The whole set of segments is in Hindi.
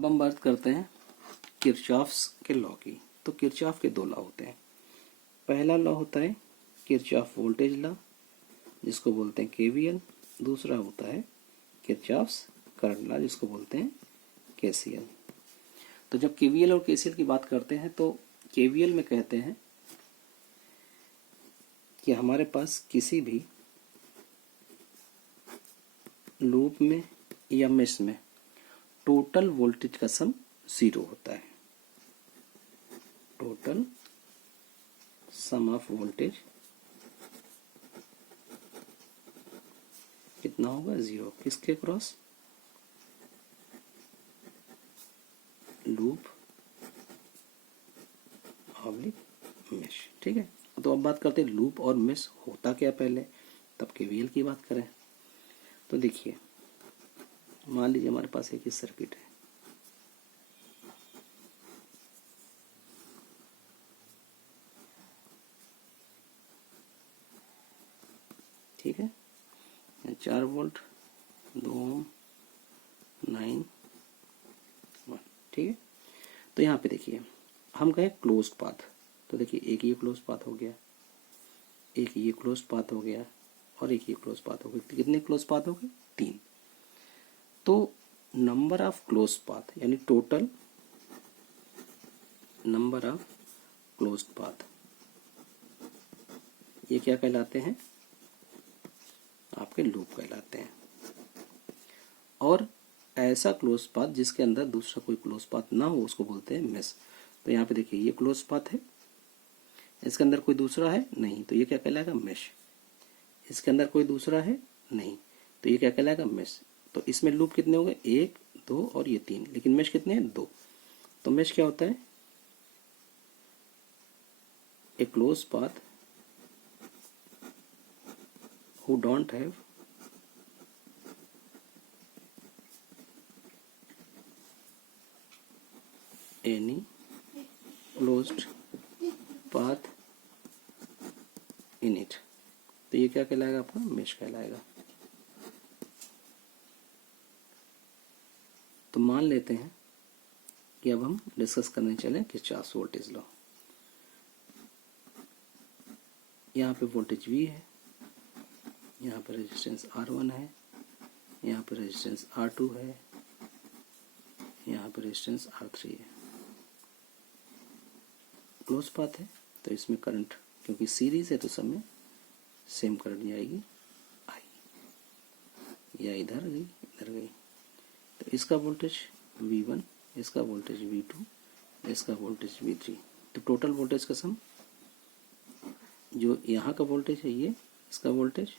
अब हम बात करते हैं किरचॉफ्स के लॉ की। तो किरचॉफ के दो लॉ होते हैं। पहला लॉ होता है किरचॉफ वोल्टेज लॉ, जिसको बोलते हैं केवीएल। दूसरा होता है किरचॉफ्स करंट लॉ, जिसको बोलते हैं केसीएल। तो जब केवीएल और केसीएल की बात करते हैं तो केवीएल में कहते हैं कि हमारे पास किसी भी लूप में या मेश में टोटल वोल्टेज का सम 0 होता है। टोटल सम ऑफ वोल्टेज कितना होगा? 0। किसके क्रॉस? Loop oblique mesh. ठीक है, तो अब बात करते हैं लूप और मेश होता क्या पहले, तब केवीएल की बात करें। तो देखिए, मान लीजिए हमारे पास एक ही सर्किट है। ठीक है, 4 वोल्ट, 2 ओम, 9 1। ठीक है, तो यहाँ पे देखिए हम कहें क्लोज्ड पाथ। तो देखिए एक ये क्लोज पाथ हो गया, एक ये क्लोज पाथ हो गया और एक ये क्लोज पाथ हो गया। कितने क्लोज पाथ हो गए? 3। तो नंबर ऑफ क्लोज पाथ यानी total number of close path, ये क्या कहलाते हैं? आपके लूप कहलाते हैं। और ऐसा क्लोज पाथ जिसके अंदर दूसरा कोई क्लोज पाथ ना हो उसको बोलते हैं मेश। तो यहाँ पे देखिए ये क्लोज पाथ है, इसके अंदर कोई दूसरा है नहीं, तो ये क्या कहलाएगा? मेश। इसके अंदर कोई दूसरा है नहीं, तो ये क्या कहलाएगा? मेश। तो इसमें लूप कितने हो गए? 1 2 और ये 3, लेकिन मेश कितने हैं? 2। तो मेश क्या होता है? A close path who don't have any closed path in it। तो ये क्या कहलाएगा? आपका मेश कहलाएगा। तो मान लेते हैं कि अब हम डिस्कस करने चले किरचॉफ्स वोल्टेज लॉ। यहाँ पे वोल्टेज V है, यहाँ पे रेजिस्टेंस R1 है, यहाँ पे रेजिस्टेंस R2 है, यहाँ पे रेजिस्टेंस R3 है। क्लोज पाथ है तो इसमें करंट, क्योंकि सीरीज है तो सब में सेम करंट जाएगी I, या इधर गई इधर गई। तो इसका वोल्टेज V1, इसका वोल्टेज V2, इसका वोल्टेज V3। तो टोटल वोल्टेज का सम, जो यहाँ का वोल्टेज है ये, इसका वोल्टेज,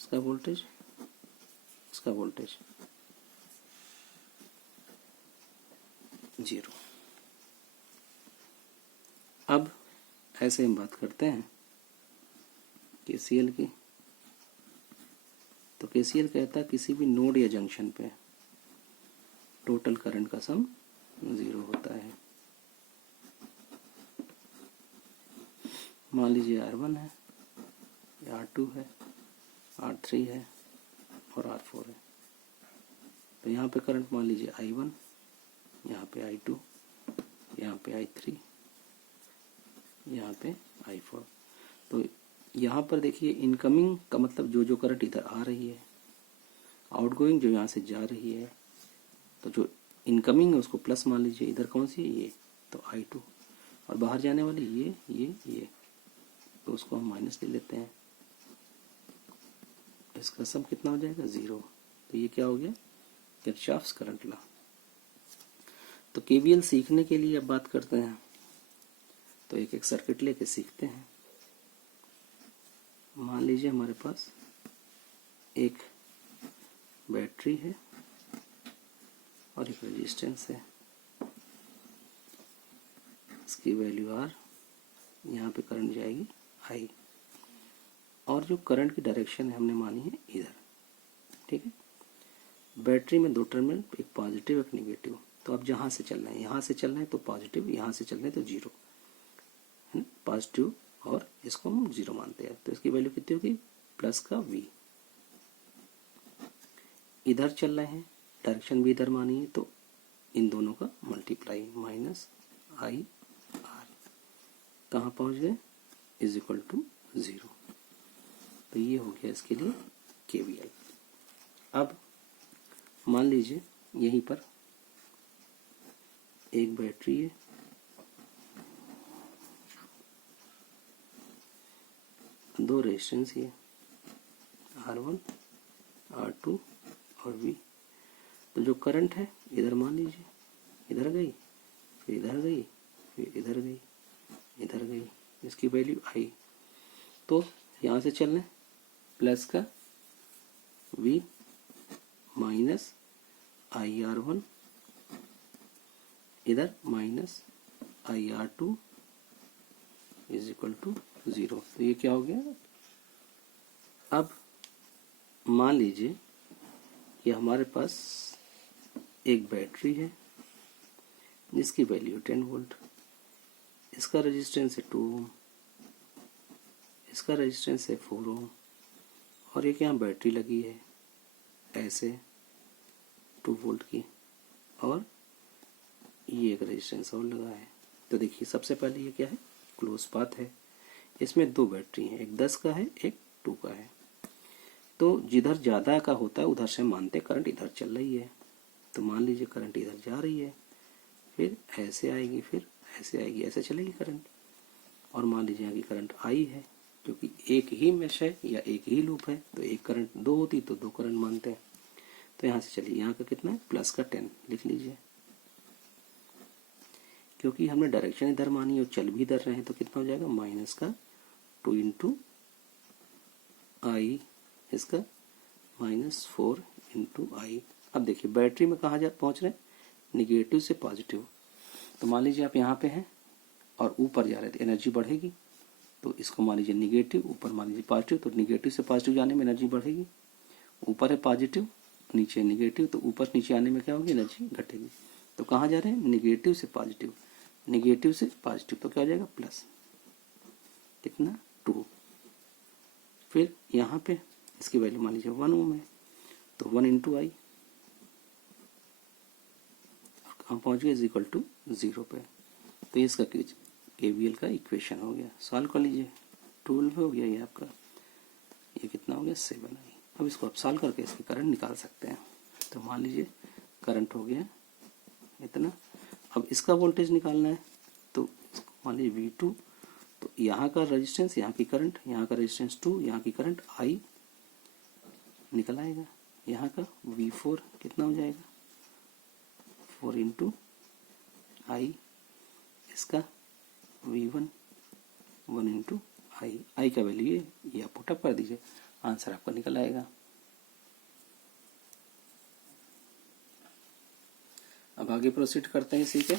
इसका वोल्टेज, इसका वोल्टेज 0। अब ऐसे हम बात करते हैं केसीएल की। तो केसीएल कहता है किसी भी नोड या जंक्शन पे टोटल करंट का सम 0 होता है। मान लीजिए R1 है, R2 है, R3 है और R4 है। तो यहाँ पे करंट मान लीजिए I1, यहाँ पे I2, यहाँ पे I3, यहाँ पे I4। तो यहाँ पर देखिए इनकमिंग का मतलब जो करंट इधर आ रही है, आउटगोइंग जो यहाँ से जा रही है, तो जो इनकमिंग है उसको प्लस मान लीजिए। इधर कौन सी है? ये, तो I2। और बाहर जाने वाली ये, तो उसको हम माइनस ले लेते हैं। इसका सम कितना हो जाएगा? 0। तो ये क्या हो गया? Kirchhoff's current law. तो केवीएल सीखने के लिए अब बात करते हैं, तो एक एक सर्किट लेके सीखते हैं। मान लीजिए हमारे पास एक बैटरी है और एक रेजिस्टेंस है, इसकी वैल्यू R, यहाँ पे करंट जाएगी I, और जो करंट की डायरेक्शन है हमने मानी है इधर। ठीक है, बैटरी में 2 टर्मिनल, एक पॉजिटिव एक नेगेटिव। तो अब जहाँ से चल रहे हैं, यहाँ से चल रहे हैं तो पॉजिटिव, यहाँ से चल रहे हैं तो 0 है ना, पॉजिटिव, और इसको हम 0 मानते हैं। तो इसकी वैल्यू कितनी होगी? प्लस का V। इधर चल रहे हैं, डायरेक्शन भी इधर मानी है, तो इन दोनों का मल्टीप्लाई माइनस आई आर, कहाँ पहुंच गए, इज इक्वल टू 0। तो ये हो गया इसके लिए केवीएल। अब मान लीजिए यहीं पर एक बैटरी है, दो रेजिस्टेंस है R1 R2 और V। तो जो करंट है इधर मान लीजिए इधर गई, फिर इधर गई, फिर इधर गई, इधर गई, इसकी वैल्यू आई। तो यहाँ से चल रहे प्लस का V माइनस IR1, इधर minus IR2 is equal to 0। तो ये क्या हो गया। अब मान लीजिए कि हमारे पास एक बैटरी है जिसकी वैल्यू 10 वोल्ट, इसका रेजिस्टेंस है 2 ओम, इसका रेजिस्टेंस है 4 ओम, और एक यहाँ बैटरी लगी है ऐसे 2 वोल्ट की, और ये एक रेजिस्टेंस और लगा है। तो देखिए सबसे पहले ये क्या है, क्लोज पाथ है, इसमें दो बैटरी हैं, एक 10 का है एक 2 का है। तो जिधर ज़्यादा का होता है उधर से मानते करंट इधर चल रही है। तो मान लीजिए करंट इधर जा रही है, फिर ऐसे आएगी, फिर ऐसे आएगी, ऐसे चलेगी करंट। और मान लीजिए यहाँ की करंट आई है, क्योंकि एक ही मेश है या एक ही लूप है, तो एक करंट दो होती तो दो करंट मानते हैं। तो यहाँ से चलिए, यहाँ का कितना है, प्लस का 10 लिख लीजिए, क्योंकि हमने डायरेक्शन इधर मानी और चल भी इधर रहे हैं। तो कितना हो जाएगा, माइनस का 2 इंटू आई, इसका माइनस 4 इंटू आई। अब देखिए बैटरी में कहाँ जा पहुँच रहे हैं, निगेटिव से पॉजिटिव। तो मान लीजिए आप यहाँ पे हैं और ऊपर जा रहे थे, एनर्जी बढ़ेगी। तो इसको मान लीजिए निगेटिव, ऊपर मान लीजिए पॉजिटिव, तो निगेटिव से पॉजिटिव जाने में एनर्जी बढ़ेगी। ऊपर है पॉजिटिव, नीचे निगेटिव, तो ऊपर नीचे आने में क्या होगी, एनर्जी घटेगी। तो कहाँ जा रहे हैं, निगेटिव से पॉजिटिव, निगेटिव से पॉजिटिव, तो क्या हो जाएगा, प्लस कितना 2। फिर यहाँ पे इसकी वैल्यू मान लीजिए 1 ओम है, तो 1 इंटू आई, कहाँ पहुँच गए, इज इक्वल टू 0 पे। तो इसका केवीएल का इक्वेशन हो गया। सॉल्व कर लीजिए, 12 हो गया ये आपका, ये कितना हो गया, 7 आई। अब इसको आप सॉल्व करके इसकी करंट निकाल सकते हैं। तो मान लीजिए करंट हो गया इतना। अब इसका वोल्टेज निकालना है, तो मान लीजिए V2, तो यहाँ का रेजिस्टेंस, यहाँ की करंट, यहाँ का रेजिस्टेंस 2, यहाँ की करंट I निकल आएगा। यहाँ का V4 कितना हो जाएगा, 4 इंटू आई, इसका V1 1 इंटू आई। आई का वैल्यू ये आप पुटअप कर दीजिए, आंसर आपका निकल आएगा। अब आगे प्रोसीड करते हैं इसी के।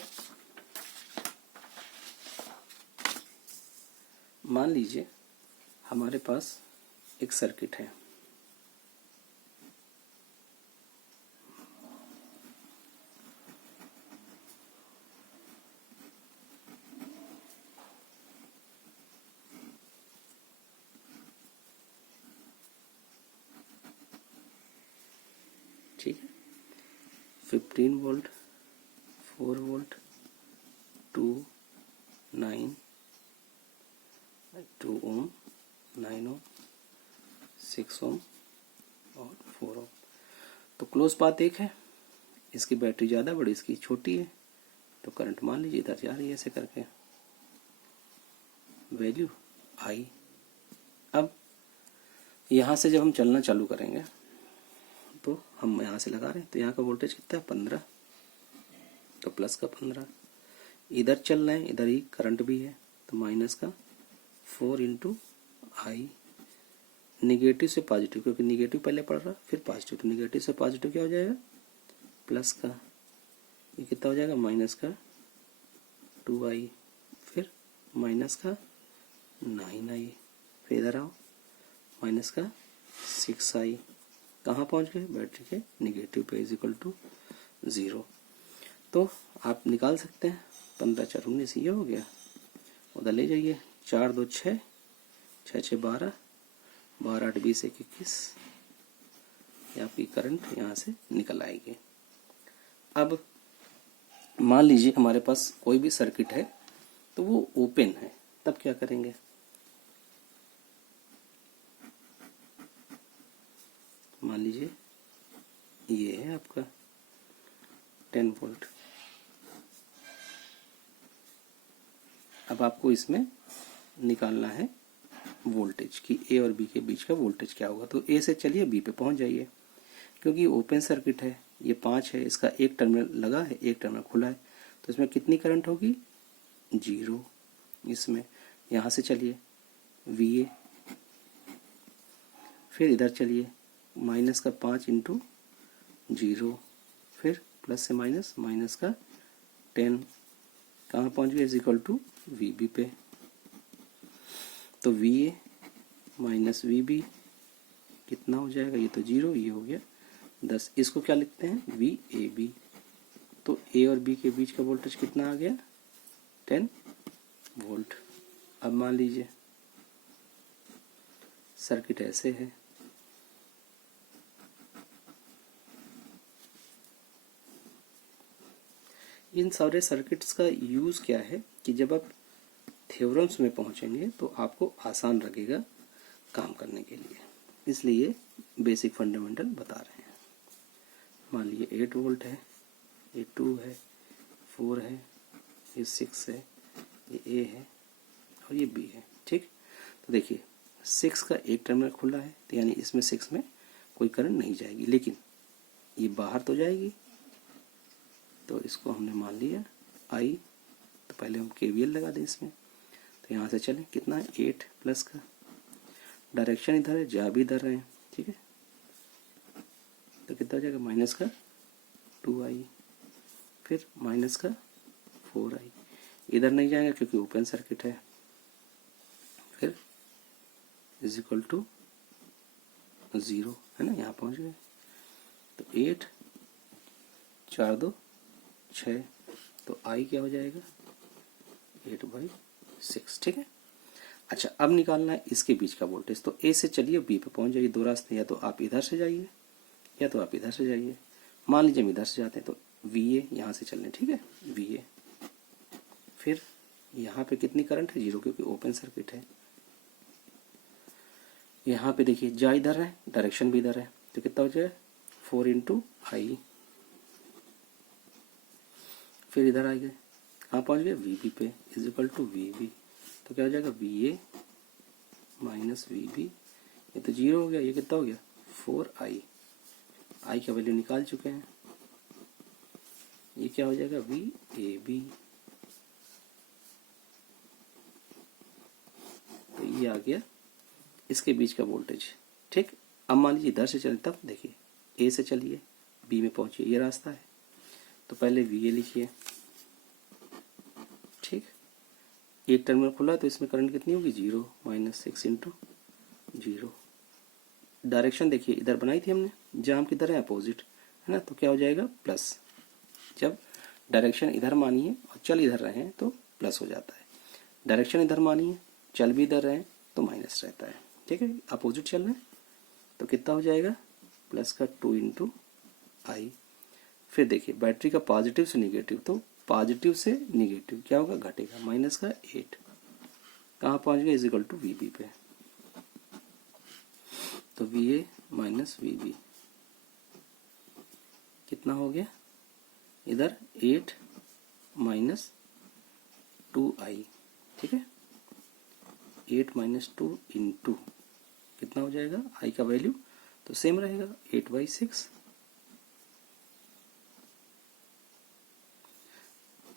मान लीजिए हमारे पास एक सर्किट है, ठीक है, 15 वोल्ट, 4 वोल्ट, 2, 9, 2 ओम, 9 ओम, 6 ओम और 4 ओम। तो क्लोज पाथ एक है, इसकी बैटरी ज़्यादा बड़ी, इसकी छोटी है। तो करंट मान लीजिए इधर जा रही है ऐसे करके, वैल्यू आई। अब यहाँ से जब हम चलना चालू करेंगे, तो हम यहाँ से लगा रहे हैं, तो यहाँ का वोल्टेज कितना है, 15, तो प्लस का 15। इधर चल रहे हैं, इधर ही करंट भी है, तो माइनस का 4 इंटू आई, निगेटिव से पॉजिटिव, क्योंकि निगेटिव पहले पड़ रहा फिर पॉजिटिव, तो निगेटिव से पॉजिटिव क्या हो जाएगा, प्लस का, ये कितना हो जाएगा, माइनस का 2i, फिर माइनस का 9i, फिर इधर आओ माइनस का 6i, कहाँ पहुँच गए, बैटरी के निगेटिव पे, इज इक्वल टू 0। तो आप निकाल सकते हैं, 15 4 19 ये हो गया, उधर ले जाइए, 4 2 6, 6 6 12, 12 8 20 1 21, ये आपकी करंट यहाँ से निकल आएगी। अब मान लीजिए हमारे पास कोई भी सर्किट है तो वो ओपन है, तब क्या करेंगे? मान लीजिए ये है आपका 10 वोल्ट। अब आपको इसमें निकालना है वोल्टेज कि ए और बी के बीच का वोल्टेज क्या होगा। तो ए से चलिए बी पे पहुंच जाइए, क्योंकि ओपन सर्किट है, ये 5 है, इसका एक टर्मिनल लगा है, एक टर्मिनल खुला है, तो इसमें कितनी करंट होगी? 0। इसमें यहाँ से चलिए वी ए, फिर इधर चलिए माइनस का 5 इंटू 0, फिर प्लस से माइनस, माइनस का 10, कहाँ पहुँच गए? Is equal to V B पे। तो V A minus V B कितना हो जाएगा? ये तो 0, ये हो गया 10। इसको क्या लिखते हैं? V A B. तो ए और बी के बीच का वोल्टेज कितना आ गया? 10 वोल्ट। अब मान लीजिए सर्किट ऐसे है, इन सारे सर्किट्स का यूज क्या है कि जब आप थ्योरम्स में पहुंचेंगे तो आपको आसान लगेगा काम करने के लिए, इसलिए बेसिक फंडामेंटल बता रहे हैं। मान लीजिए 8 वोल्ट है, ये 2 है, 4 है, ये 6 है, ये ए है और ये बी है। ठीक, तो देखिए 6 का एक टर्मिनल खुला है, तो यानी इसमें 6 में कोई करंट नहीं जाएगी, लेकिन ये बाहर तो जाएगी। तो इसको हमने मान लिया आई, तो पहले हम केवीएल लगा दें इसमें। तो यहाँ से चलें, कितना है? 8 प्लस का, डायरेक्शन इधर है, जा भी इधर रहे हैं, ठीक है, तो कितना हो जाएगा? माइनस का 2i, फिर माइनस का 4i, इधर नहीं जाएगा क्योंकि ओपन सर्किट है, फिर इज इक्वल टू 0, है ना, यहाँ पहुँच गए। तो 8 4 2 6, तो आई क्या हो जाएगा? 8/6। ठीक है। अच्छा, अब निकालना है इसके बीच का वोल्टेज। तो ए से चलिए बी पे पहुंच जाइए, दो रास्ते, या तो आप इधर से जाइए या तो आप इधर से जाइए। मान लीजिए हम इधर से जाते हैं, तो वी ए यहाँ से चलने, ठीक है, वी ए, फिर यहाँ पे कितनी करंट है? 0, क्योंकि ओपन सर्किट है। यहाँ पे देखिए जा इधर है, डायरेक्शन भी इधर है, तो कितना हो जाएगा? 4 इंटू आई, फिर इधर आ गए, कहाँ पहुँच गए? वी बी पे, is equal to V B. तो क्या हो जाएगा? V A minus V B, ये तो 0 हो गया, ये कितना हो गया? 4i, आई का वैल्यू निकाल चुके हैं, ये क्या हो जाएगा? V A B. तो ये आ गया इसके बीच का वोल्टेज। ठीक, अब मान लीजिए इधर से चले, तब देखिए ए से चलिए बी में पहुंचिए, ये रास्ता है। तो पहले वी ए लिखिए, ठीक, एक टर्मिनल खुला है तो इसमें करंट कितनी होगी? 0, -6 इंटू 0। डायरेक्शन देखिए इधर बनाई थी हमने, जाम किधर है? अपोजिट, है ना, तो क्या हो जाएगा? प्लस। जब डायरेक्शन इधर मानिए और चल इधर रहे हैं तो प्लस हो जाता है, डायरेक्शन इधर मानिए चल भी इधर रहे तो माइनस रहता है। ठीक है, अपोजिट चल रहे हैं तो कितना हो जाएगा? प्लस का 2 इंटू आई। फिर देखिए बैटरी का पॉजिटिव से निगेटिव, तो पॉजिटिव से निगेटिव क्या होगा? घटेगा, माइनस का 8, कहाँ पहुंच गए? Is equal to V B पे। तो V A minus V B कितना हो गया? इधर 8 माइनस 2i, ठीक है, 8 माइनस 2 इंटू कितना हो जाएगा? आई का वैल्यू तो सेम रहेगा, 8/6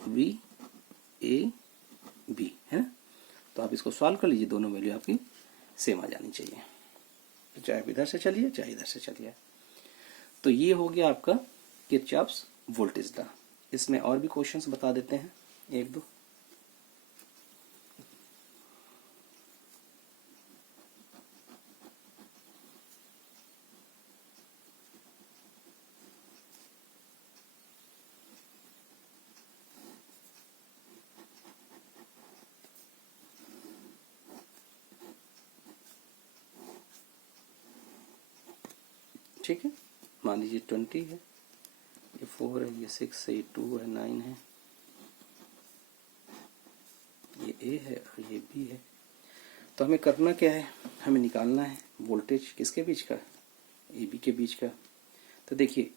वी ए बी, है ना। तो आप इसको सॉल्व कर लीजिए, दोनों वैल्यू आपकी सेम आ जानी चाहिए, तो चाहे आप इधर से चलिए चाहे इधर से चलिए। तो ये हो गया आपका किरचॉफ्स वोल्टेज लॉ। इसमें और भी क्वेश्चंस बता देते हैं, एक दो। ठीक है, मान लीजिए 20 है, ये 4 है, ये 6 है, ये 2 है, 9 है, ये A है और ये B है। तो हमें करना क्या है, हमें निकालना है वोल्टेज किसके बीच का, AB के बीच का। तो देखिए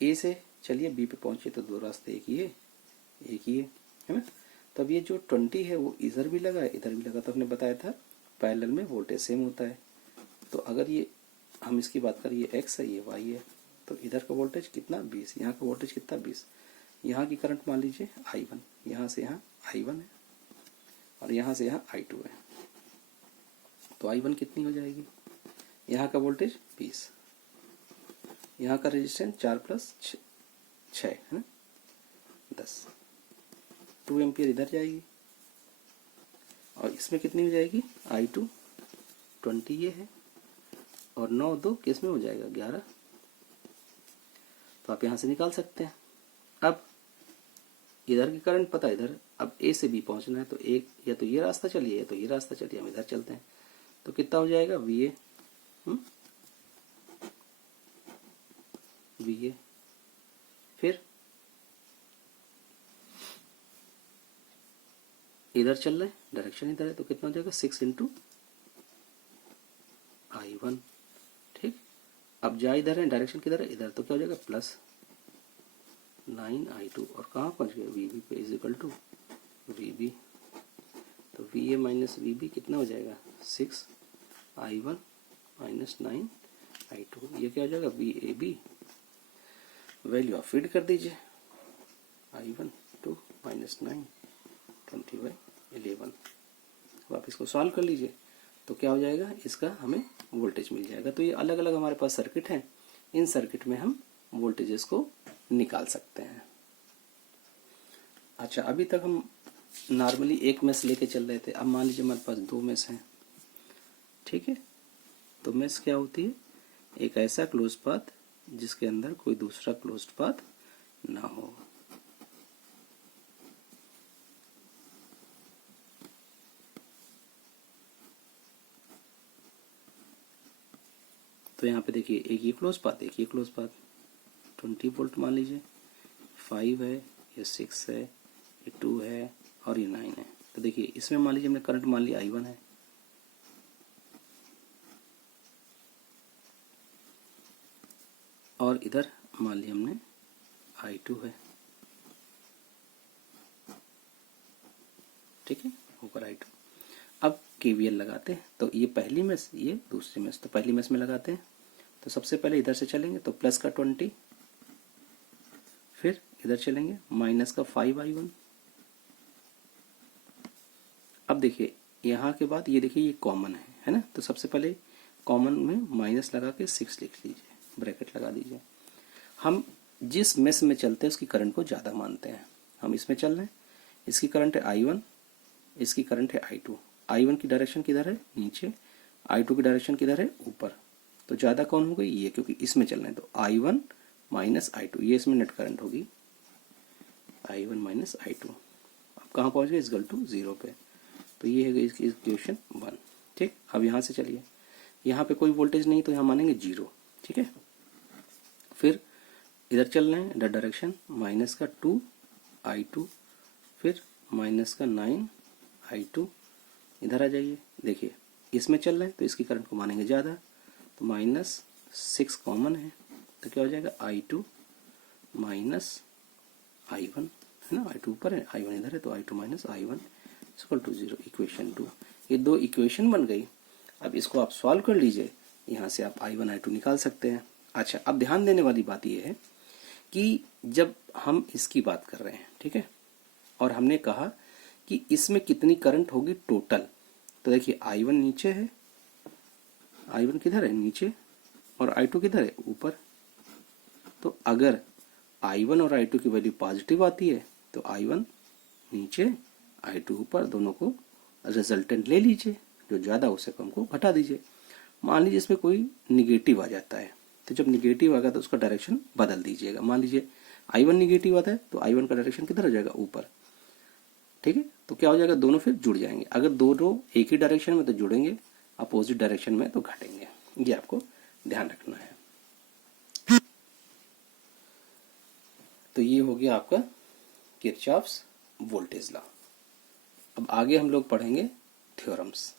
A से चलिए B पे पहुंचे तो दो रास्ते, एक ही है ना। तब ये जो 20 है वो इधर भी लगा है इधर भी लगा, तो हमने बताया था पैरेलल में वोल्टेज सेम होता है। तो अगर ये हम इसकी बात करें, ये X है ये Y है, तो इधर का वोल्टेज कितना 20, यहाँ का वोल्टेज कितना 20, यहाँ की करंट मान लीजिए I1, यहाँ से यहाँ I1 है और यहाँ से यहाँ I2 है। तो I1 कितनी हो जाएगी, यहाँ का वोल्टेज 20, यहाँ का रेजिस्टेंस 4 प्लस 6 है ना 10, 2 एम्पियर इधर जाएगी और इसमें कितनी हो जाएगी I2 20 ये है और 9 2 किस में हो जाएगा 11। तो आप यहाँ से निकाल सकते हैं। अब इधर की करंट पता है इधर, अब A से B पहुंचना है तो एक या तो ये रास्ता चलिए या तो ये रास्ता चलिए, हम इधर चलते हैं। तो कितना हो जाएगा VA, VA फिर इधर चल रहे हैं, डायरेक्शन इधर है, तो कितना हो जाएगा 6 इंटू I1। ठीक, अब जा इधर है, डायरेक्शन किधर है इधर, तो क्या हो जाएगा प्लस 9I2 और कहाँ पहुंच गए VB पे इज इक्वल टू VB। तो VA माइनस VB कितना हो जाएगा 6I1 माइनस 9I2, ये क्या हो जाएगा VAB। वैल्यू आप फीड कर दीजिए, I1 2 माइनस 9 20/11। अब आप इसको सॉल्व कर लीजिए तो क्या हो जाएगा, इसका हमें वोल्टेज मिल जाएगा। तो ये अलग अलग हमारे पास सर्किट हैं, इन सर्किट में हम वोल्टेजेस को निकाल सकते हैं। अच्छा, अभी तक हम नॉर्मली एक मेश लेके चल रहे थे, अब मान लीजिए हमारे पास दो मेश हैं। ठीक है, तो मेश क्या होती है, एक ऐसा क्लोज पाथ जिसके अंदर कोई दूसरा क्लोज्ड पाथ ना हो। तो यहाँ पे देखिए एक ये क्लोज पाथ एक ये क्लोज पाथ, 20 वोल्ट मान लीजिए, 5 है, ये 6 है, ये 2 है और ये 9 है। तो देखिए इसमें मान लीजिए हमने करंट मान लिया I1 है, और इधर मान लिया हमने I2 है। ठीक है, ऊपर I2। अब KVL लगाते हैं, तो ये पहली मेश ये दूसरी मेश, तो पहली मेश में लगाते हैं। तो सबसे पहले इधर से चलेंगे तो प्लस का 20, फिर इधर चलेंगे माइनस का 5I1। अब देखिए यहाँ के बाद ये देखिए ये कॉमन है ना, तो सबसे पहले कॉमन में माइनस लगा के 6 लिख लीजिए, ब्रैकेट लगा दीजिए। हम जिस मेश में चलते हैं उसकी करंट को ज़्यादा मानते हैं। हम इसमें चल रहे हैं, इसकी करंट है I1, इसकी करंट है I2। I1 की डायरेक्शन किधर है नीचे, I2 की डायरेक्शन किधर है ऊपर, तो ज़्यादा कौन हो गई ये, क्योंकि इसमें चल रहे हैं। तो I1 माइनस I2, ये इसमें नेट करंट होगी I1 माइनस I2। अब कहाँ पहुँच गए, इक्वल टू 0 पे। तो ये है इसकी इक्वेशन 1। ठीक, अब यहाँ से चलिए, यहाँ पे कोई वोल्टेज नहीं तो यहाँ मानेंगे 0। ठीक है, फिर इधर चल रहे हैं इधर डायरेक्शन, माइनस का 2I2, फिर माइनस का 9I2, इधर आ जाइए। देखिए इसमें चल रहे हैं तो इसकी करंट को मानेंगे ज़्यादा, तो माइनस 6 कॉमन है, तो क्या हो जाएगा I2 माइनस I1 है ना, I2 ऊपर है I1 इधर है, तो I2 minus I1 equal to 0, equation 2। ये दो इक्वेशन बन गई। अब इसको आप सॉल्व कर लीजिए, यहाँ से आप I1 I2 निकाल सकते हैं। अच्छा, अब ध्यान देने वाली बात ये है कि जब हम इसकी बात कर रहे हैं, ठीक है, और हमने कहा कि इसमें कितनी करंट होगी टोटल, तो देखिए I1 नीचे है, I1 किधर है नीचे, और I2 किधर है ऊपर। तो अगर I1 और I2 की वैल्यू पॉजिटिव आती है तो I1 नीचे I2 ऊपर, दोनों को रिजल्टेंट ले लीजिए, जो ज़्यादा उसे कम को घटा दीजिए। मान लीजिए इसमें कोई निगेटिव आ जाता है, तो जब निगेटिव आएगा तो उसका डायरेक्शन बदल दीजिएगा। मान लीजिए I1 निगेटिव आता है तो I1 का डायरेक्शन किधर हो जाएगा ऊपर। ठीक है, तो क्या हो जाएगा, दोनों फिर जुड़ जाएंगे। अगर दोनों एक ही डायरेक्शन में तो जुड़ेंगे, अपोजिट डायरेक्शन में तो घटेंगे। ये आपको ध्यान रखना है। तो ये हो गया आपका किरचॉफ्स वोल्टेज लॉ। अब आगे हम लोग पढ़ेंगे थ्योरम्स।